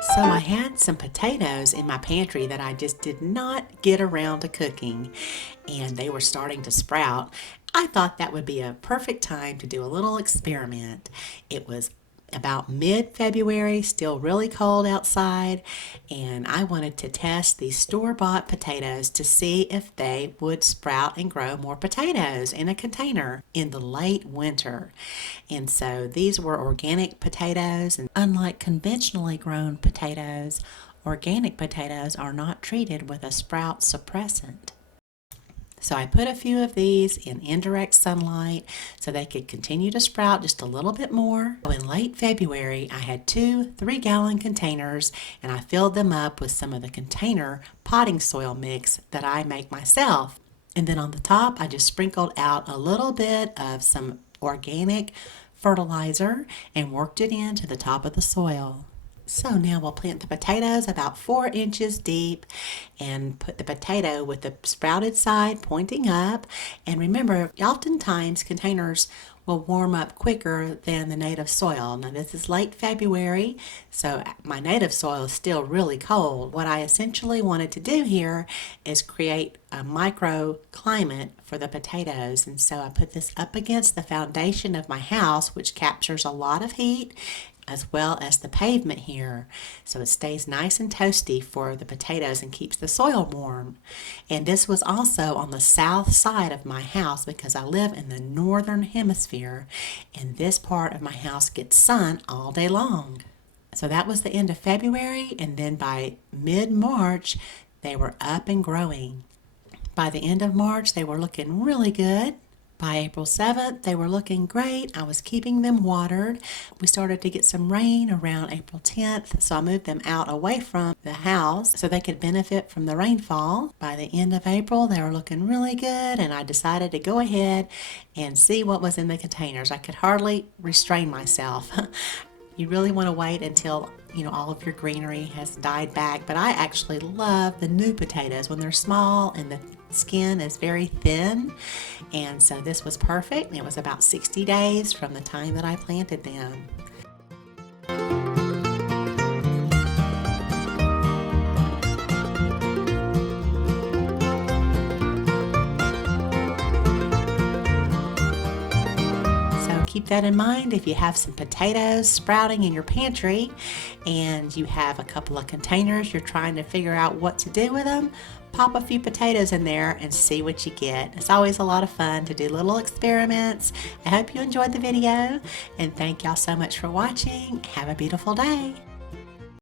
So I had some potatoes in my pantry that I just did not get around to cooking, and they were starting to sprout. I thought that would be a perfect time to do a little experiment. It was about mid-February, still really cold outside, and I wanted to test these store-bought potatoes to see if they would sprout and grow more potatoes in a container in the late winter. And so these were organic potatoes, and unlike conventionally grown potatoes, organic potatoes are not treated with a sprout suppressant. So I put a few of these in indirect sunlight so they could continue to sprout just a little bit more. In late February, I had two 3-gallon containers, and I filled them up with some of the container potting soil mix that I make myself. And then on the top, I just sprinkled out a little bit of some organic fertilizer and worked it into the top of the soil. So now we'll plant the potatoes about 4 inches deep and put the potato with the sprouted side pointing up. And remember, oftentimes containers will warm up quicker than the native soil. Now this is late February, so my native soil is still really cold. What I essentially wanted to do here is create a microclimate for the potatoes. And so I put this up against the foundation of my house, which captures a lot of heat, as well as the pavement here, so it stays nice and toasty for the potatoes and keeps the soil warm. And this was also on the south side of my house because I live in the northern hemisphere, and this part of my house gets sun all day long. So that was the end of February, and then by mid-March they were up and growing. By the end of March they were looking really good. By April 7th, they were looking great. I was keeping them watered. We started to get some rain around April 10th, so I moved them out away from the house so they could benefit from the rainfall. By the end of April, they were looking really good, and I decided to go ahead and see what was in the containers. I could hardly restrain myself. You really want to wait until all of your greenery has died back, but I actually love the new potatoes when they're small and the skin is very thin, and so this was perfect. It was about 60 days from the time that I planted them. Keep that in mind if you have some potatoes sprouting in your pantry and you have a couple of containers you're trying to figure out what to do with them. Pop a few potatoes in there and see what you get. It's always a lot of fun to do little experiments. I hope you enjoyed the video, and thank y'all so much for watching. Have a beautiful day.